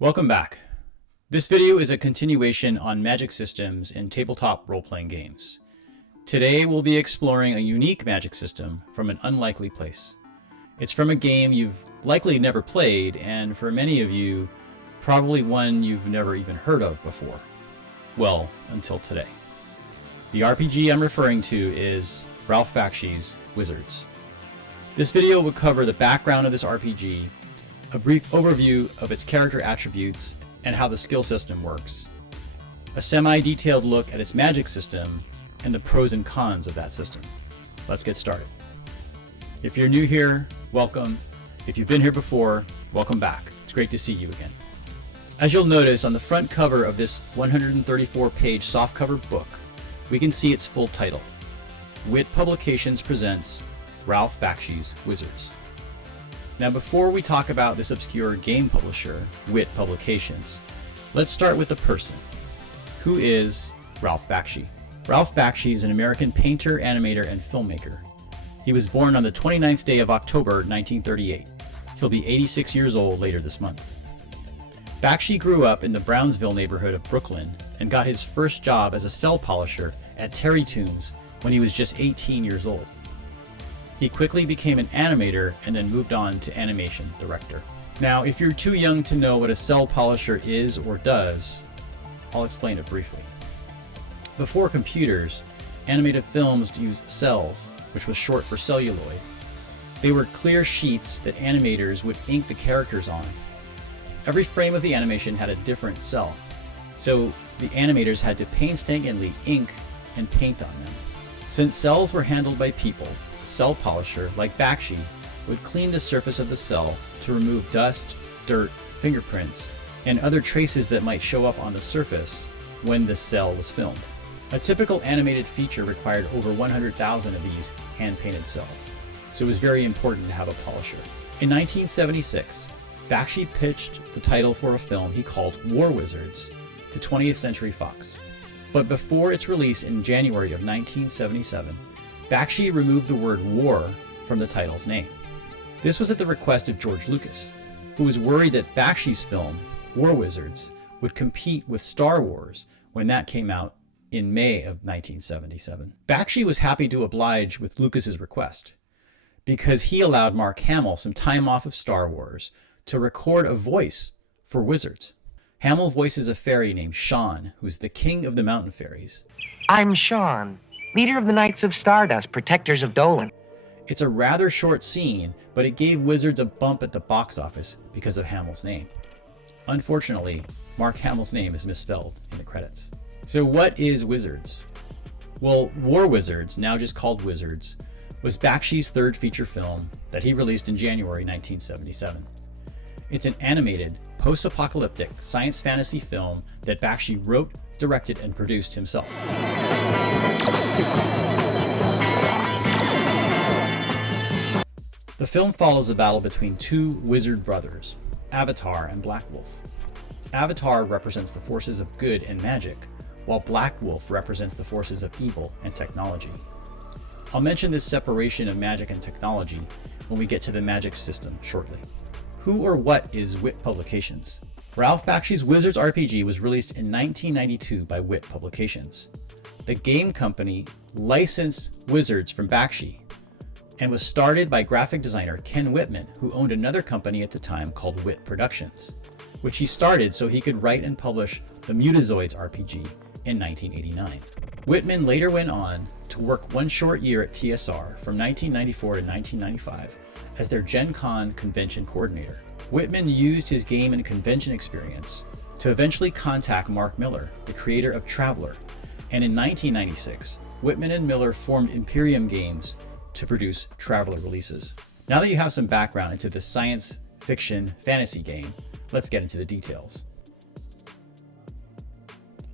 Welcome back. This video is a continuation on magic systems in tabletop role-playing games. Today we'll be exploring a unique magic system from an unlikely place. It's from a game you've likely never played, and for many of you, probably one you've never even heard of before. Well, until today. The RPG I'm referring to is Ralph Bakshi's Wizards. This video will cover the background of this RPG, a brief overview of its character attributes and how the skill system works, a semi-detailed look at its magic system, and the pros and cons of that system. Let's get started. If you're new here, welcome. If you've been here before, welcome back. It's great to see you again. As you'll notice on the front cover of this 134-page softcover book, we can see its full title. Whit Publications presents Ralph Bakshi's Wizards. Now, before we talk about this obscure game publisher, Whit Publications, let's start with the person. Who is Ralph Bakshi? Ralph Bakshi is an American painter, animator, and filmmaker. He was born on the 29th day of October, 1938. He'll be 86 years old later this month. Bakshi grew up in the Brownsville neighborhood of Brooklyn and got his first job as a cell polisher at Terry Toons when he was just 18 years old. He quickly became an animator and then moved on to animation director. Now, if you're too young to know what a cell polisher is or does, I'll explain it briefly. Before computers, animated films used cells, which was short for celluloid. They were clear sheets that animators would ink the characters on. Every frame of the animation had a different cell, so the animators had to painstakingly ink and paint on them. Since cells were handled by people, a cell polisher, like Bakshi, would clean the surface of the cell to remove dust, dirt, fingerprints, and other traces that might show up on the surface when the cell was filmed. A typical animated feature required over 100,000 of these hand-painted cells, so it was very important to have a polisher. In 1976, Bakshi pitched the title for a film he called War Wizards to 20th Century Fox. But before its release in January of 1977, Bakshi removed the word war from the title's name. This was at the request of George Lucas, who was worried that Bakshi's film, War Wizards, would compete with Star Wars when that came out in May of 1977. Bakshi was happy to oblige with Lucas's request, because he allowed Mark Hamill some time off of Star Wars to record a voice for Wizards. Hamill voices a fairy named Sean, who's the king of the mountain fairies. I'm Sean, leader of the Knights of Stardust, protectors of Dolan. It's a rather short scene, but it gave Wizards a bump at the box office because of Hamill's name. Unfortunately, Mark Hamill's name is misspelled in the credits. So what is Wizards? Well, War Wizards, now just called Wizards, was Bakshi's third feature film that he released in January 1977. It's an animated, post-apocalyptic science fantasy film that Bakshi wrote, directed, and produced himself. The film follows a battle between two wizard brothers, Avatar and Black Wolf. Avatar represents the forces of good and magic, while Black Wolf represents the forces of evil and technology. I'll mention this separation of magic and technology when we get to the magic system shortly. Who or what is Whit Publications? Ralph Bakshi's Wizards RPG was released in 1992 by Whit Publications. The game company licensed Wizards from Bakshi and was started by graphic designer Ken Whitman, who owned another company at the time called Whit Productions, which he started so he could write and publish the Mutazoids RPG in 1989. Whitman later went on to work one short year at TSR from 1994 to 1995 as their Gen Con convention coordinator. Whitman used his game and convention experience to eventually contact Mark Miller, the creator of Traveller, and in 1996, Whitman and Miller formed Imperium Games to produce Traveller releases. Now that you have some background into this science fiction fantasy game, let's get into the details.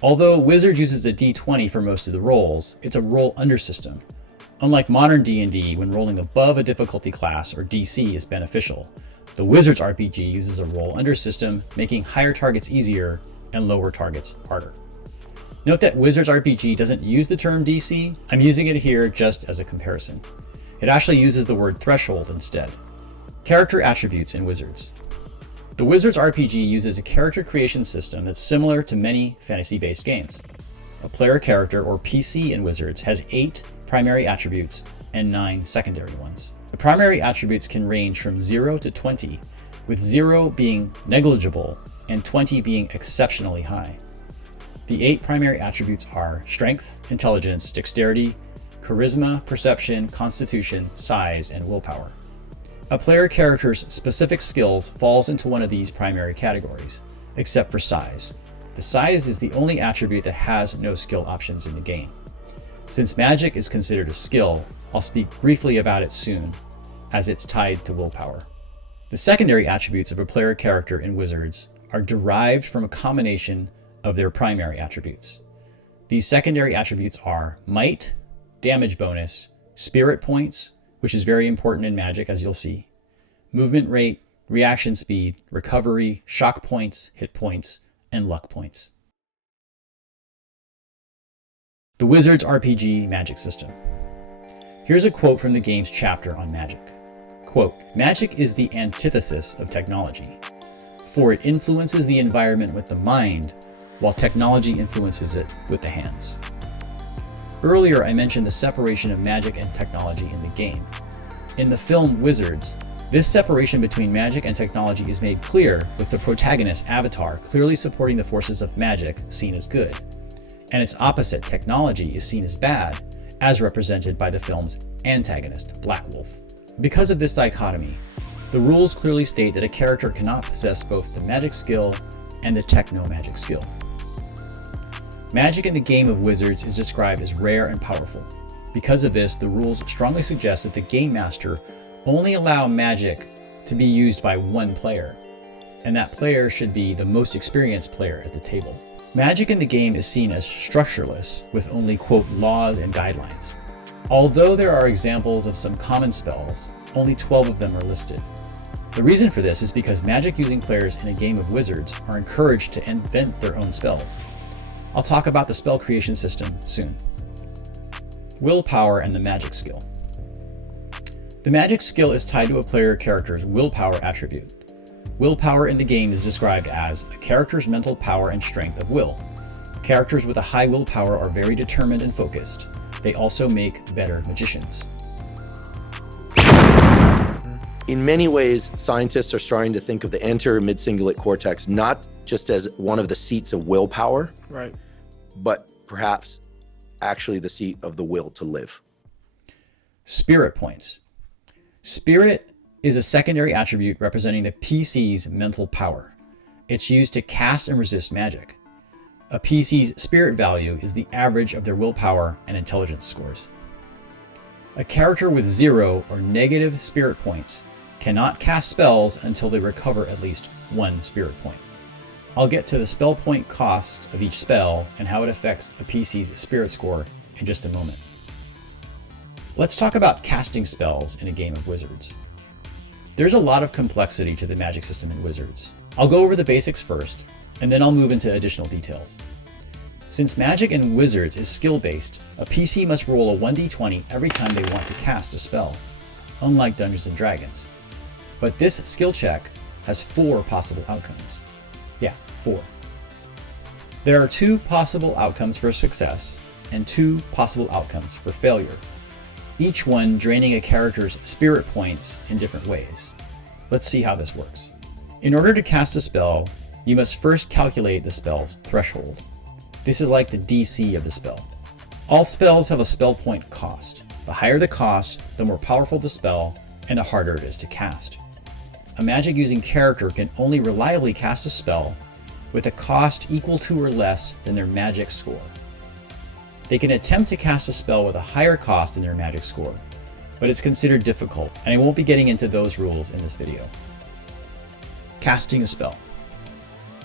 Although Wizards uses a D20 for most of the rolls, it's a roll-under system. Unlike modern D&D, when rolling above a difficulty class or DC is beneficial, the Wizards RPG uses a roll-under system, making higher targets easier and lower targets harder. Note that Wizards RPG doesn't use the term DC. I'm using it here just as a comparison. It actually uses the word threshold instead. Character attributes in Wizards. The Wizards RPG uses a character creation system that's similar to many fantasy-based games. A player character, or PC in Wizards, has 8 primary attributes and 9 secondary ones. The primary attributes can range from 0 to 20, with 0 being negligible and 20 being exceptionally high. The 8 primary attributes are Strength, Intelligence, Dexterity, Charisma, Perception, Constitution, Size, and Willpower. A player character's specific skills falls into one of these primary categories, except for Size. The Size is the only attribute that has no skill options in the game. Since Magic is considered a skill, I'll speak briefly about it soon, as it's tied to Willpower. The secondary attributes of a player character in Wizards are derived from a combination of their primary attributes. These secondary attributes are Might, Damage bonus, Spirit points, which is very important in Magic, as you'll see, Movement rate, Reaction speed, Recovery, Shock points, Hit points, and Luck points. The Wizards RPG Magic System. Here's a quote from the game's chapter on Magic. Quote, "Magic is the antithesis of technology, for it influences the environment with the mind, while technology influences it with the hands." Earlier, I mentioned the separation of magic and technology in the game. In the film Wizards, this separation between magic and technology is made clear with the protagonist's avatar clearly supporting the forces of magic seen as good, and its opposite, technology, is seen as bad, as represented by the film's antagonist, Black Wolf. Because of this dichotomy, the rules clearly state that a character cannot possess both the magic skill and the techno-magic skill. Magic in the game of Wizards is described as rare and powerful. Because of this, the rules strongly suggest that the game master only allow magic to be used by one player, and that player should be the most experienced player at the table. Magic in the game is seen as structureless, with only, quote, laws and guidelines. Although there are examples of some common spells, only 12 of them are listed. The reason for this is because magic-using players in a game of Wizards are encouraged to invent their own spells. I'll talk about the spell creation system soon. Willpower and the magic skill. The magic skill is tied to a player character's willpower attribute. Willpower in the game is described as a character's mental power and strength of will. Characters with a high willpower are very determined and focused. They also make better magicians. In many ways, scientists are starting to think of the anterior mid-cingulate cortex not just as one of the seats of willpower, right, but perhaps actually the seat of the will to live. Spirit points. Spirit is a secondary attribute representing the PC's mental power. It's used to cast and resist magic. A PC's spirit value is the average of their willpower and intelligence scores. A character with 0 or negative spirit points cannot cast spells until they recover at least 1 spirit point. I'll get to the spell point cost of each spell and how it affects a PC's spirit score in just a moment. Let's talk about casting spells in a game of Wizards. There's a lot of complexity to the magic system in Wizards. I'll go over the basics first, and then I'll move into additional details. Since magic in Wizards is skill-based, a PC must roll a 1d20 every time they want to cast a spell, unlike Dungeons & Dragons. But this skill check has 4 possible outcomes. Yeah, 4. There are 2 possible outcomes for success and 2 possible outcomes for failure, each one draining a character's spirit points in different ways. Let's see how this works. In order to cast a spell, you must first calculate the spell's threshold. This is like the DC of the spell. All spells have a spell point cost. The higher the cost, the more powerful the spell, and the harder it is to cast. A magic-using character can only reliably cast a spell with a cost equal to or less than their magic score. They can attempt to cast a spell with a higher cost than their magic score, but it's considered difficult, and I won't be getting into those rules in this video. Casting a spell.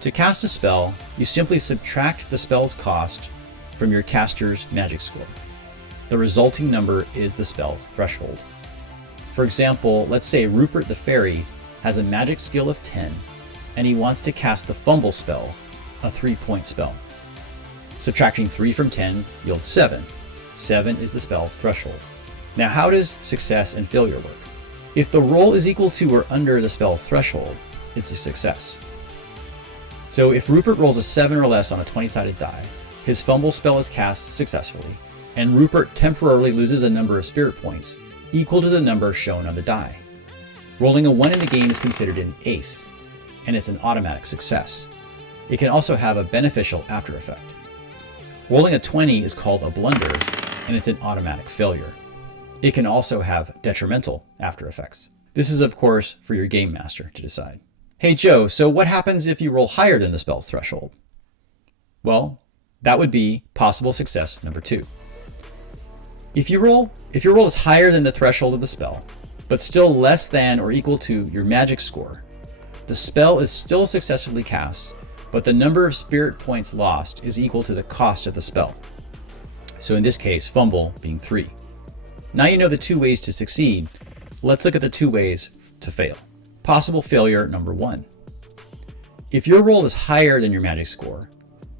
To cast a spell, you simply subtract the spell's cost from your caster's magic score. The resulting number is the spell's threshold. For example, let's say Rupert the Fairy has a magic skill of 10, and he wants to cast the Fumble spell, a 3-point spell. Subtracting 3 from 10 yields 7. 7 is the spell's threshold. Now, how does success and failure work? If the roll is equal to or under the spell's threshold, it's a success. So if Rupert rolls a 7 or less on a 20-sided die, his fumble spell is cast successfully, and Rupert temporarily loses a number of spirit points equal to the number shown on the die. Rolling a 1 in the game is considered an ace, and it's an automatic success. It can also have a beneficial after effect. Rolling a 20 is called a blunder, and it's an automatic failure. It can also have detrimental after effects. This is, of course, for your game master to decide. Hey Joe, so what happens if you roll higher than the spell's threshold? Well, that would be possible success number 2. If your roll is higher than the threshold of the spell, but still less than or equal to your magic score, the spell is still successfully cast, but the number of spirit points lost is equal to the cost of the spell. So in this case, fumble being 3. Now you know the 2 ways to succeed. Let's look at the 2 ways to fail. Possible failure number 1. If your roll is higher than your magic score,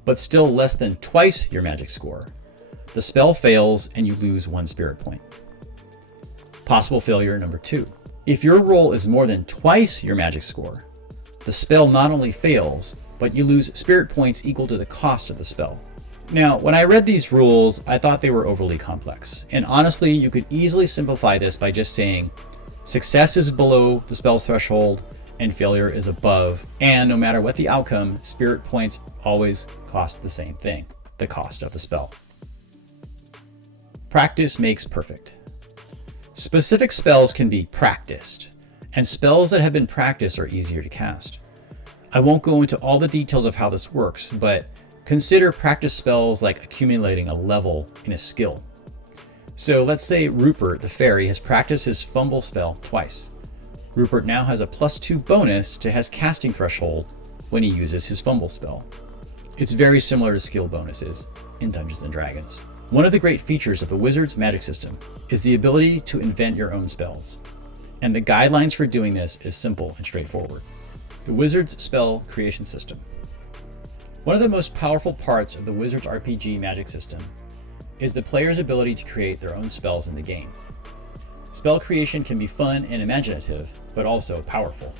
but still less than twice your magic score, the spell fails and you lose 1 spirit point. Possible failure number 2. If your roll is more than twice your magic score, the spell not only fails, but you lose spirit points equal to the cost of the spell. Now, when I read these rules, I thought they were overly complex. And honestly, you could easily simplify this by just saying success is below the spell's threshold and failure is above. And no matter what the outcome, spirit points always cost the same thing, the cost of the spell. Practice makes perfect. Specific spells can be practiced, and spells that have been practiced are easier to cast. I won't go into all the details of how this works, but consider practice spells like accumulating a level in a skill. So let's say Rupert the fairy has practiced his fumble spell twice. Rupert now has a +2 bonus to his casting threshold when he uses his fumble spell. It's very similar to skill bonuses in Dungeons & Dragons. One of the great features of the Wizard's magic system is the ability to invent your own spells. And the guidelines for doing this is simple and straightforward. The Wizard's spell creation system. One of the most powerful parts of the Wizard's RPG magic system is the player's ability to create their own spells in the game. Spell creation can be fun and imaginative, but also powerful.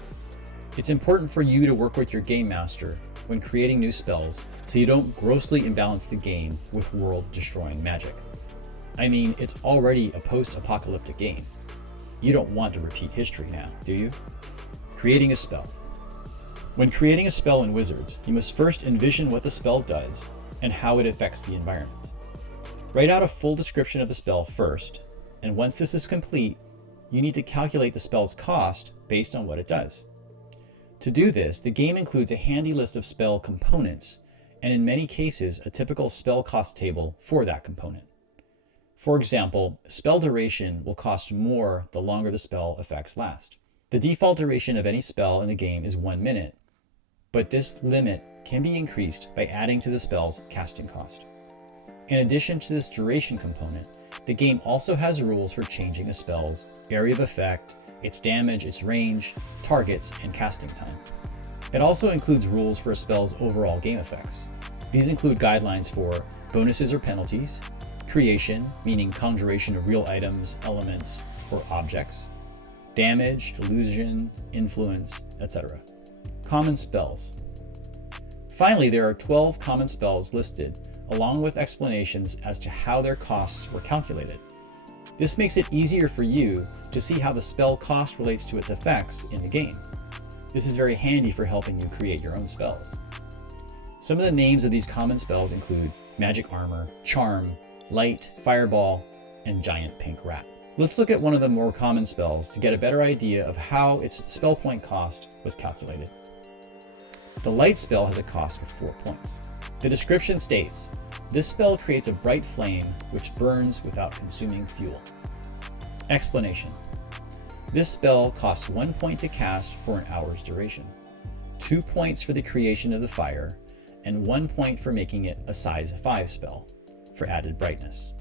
It's important for you to work with your game master when creating new spells so you don't grossly imbalance the game with world-destroying magic. I mean, it's already a post-apocalyptic game. You don't want to repeat history now, do you? Creating a spell. When creating a spell in Wizards, you must first envision what the spell does and how it affects the environment. Write out a full description of the spell first, and once this is complete, you need to calculate the spell's cost based on what it does. To do this, the game includes a handy list of spell components, and in many cases, a typical spell cost table for that component. For example, spell duration will cost more the longer the spell effects last. The default duration of any spell in the game is 1 minute, but this limit can be increased by adding to the spell's casting cost. In addition to this duration component, the game also has rules for changing a spell's area of effect, its damage, its range, targets, and casting time. It also includes rules for a spell's overall game effects. These include guidelines for bonuses or penalties, creation, meaning conjuration of real items, elements, or objects, damage, illusion, influence, etc. Common spells. Finally, there are 12 common spells listed, along with explanations as to how their costs were calculated. This makes it easier for you to see how the spell cost relates to its effects in the game. This is very handy for helping you create your own spells. Some of the names of these common spells include Magic Armor, Charm, Light, Fireball, and Giant Pink Rat. Let's look at one of the more common spells to get a better idea of how its spell point cost was calculated. The Light spell has a cost of 4 points. The description states, this spell creates a bright flame which burns without consuming fuel. Explanation. This spell costs 1 point to cast for an hour's duration, 2 points for the creation of the fire, and 1 point for making it a size 5 spell for added brightness.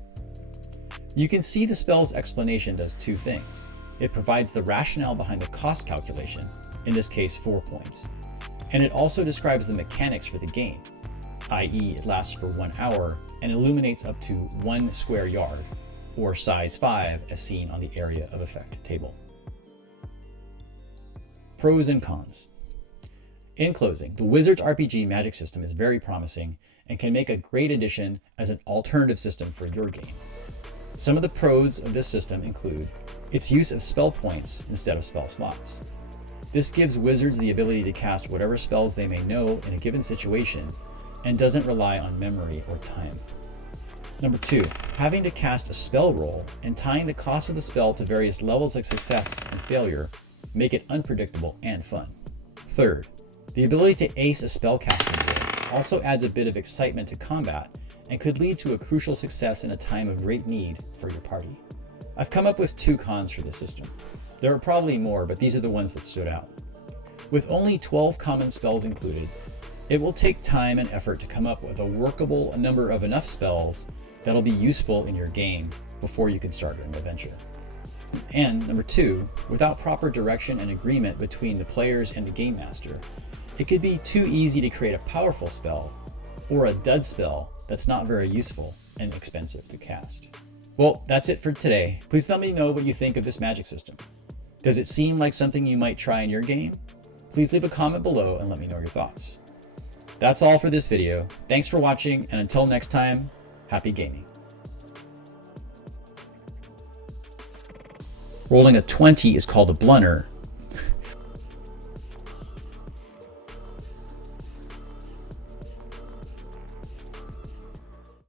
You can see the spell's explanation does 2 things. It provides the rationale behind the cost calculation, in this case 4 points, and it also describes the mechanics for the game, i.e. it lasts for 1 hour and illuminates up to 1 square yard, or size 5 as seen on the area of effect table. Pros and cons. In closing, the Wizards RPG Magic system is very promising and can make a great addition as an alternative system for your game. Some of the pros of this system include its use of spell points instead of spell slots. This gives wizards the ability to cast whatever spells they may know in a given situation and doesn't rely on memory or time. Number 2, having to cast a spell roll and tying the cost of the spell to various levels of success and failure make it unpredictable and fun. Third, the ability to ace a spellcasting roll also adds a bit of excitement to combat and could lead to a crucial success in a time of great need for your party. I've come up with 2 cons for this system. There are probably more, but these are the ones that stood out. With only 12 common spells included, it will take time and effort to come up with a workable number of enough spells that'll be useful in your game before you can start an adventure. And number 2, without proper direction and agreement between the players and the game master, it could be too easy to create a powerful spell or a dud spell that's not very useful and expensive to cast. Well, that's it for today. Please let me know what you think of this magic system. Does it seem like something you might try in your game? Please leave a comment below and let me know your thoughts. That's all for this video. Thanks for watching, and until next time, happy gaming. Rolling a 20 is called a blunter,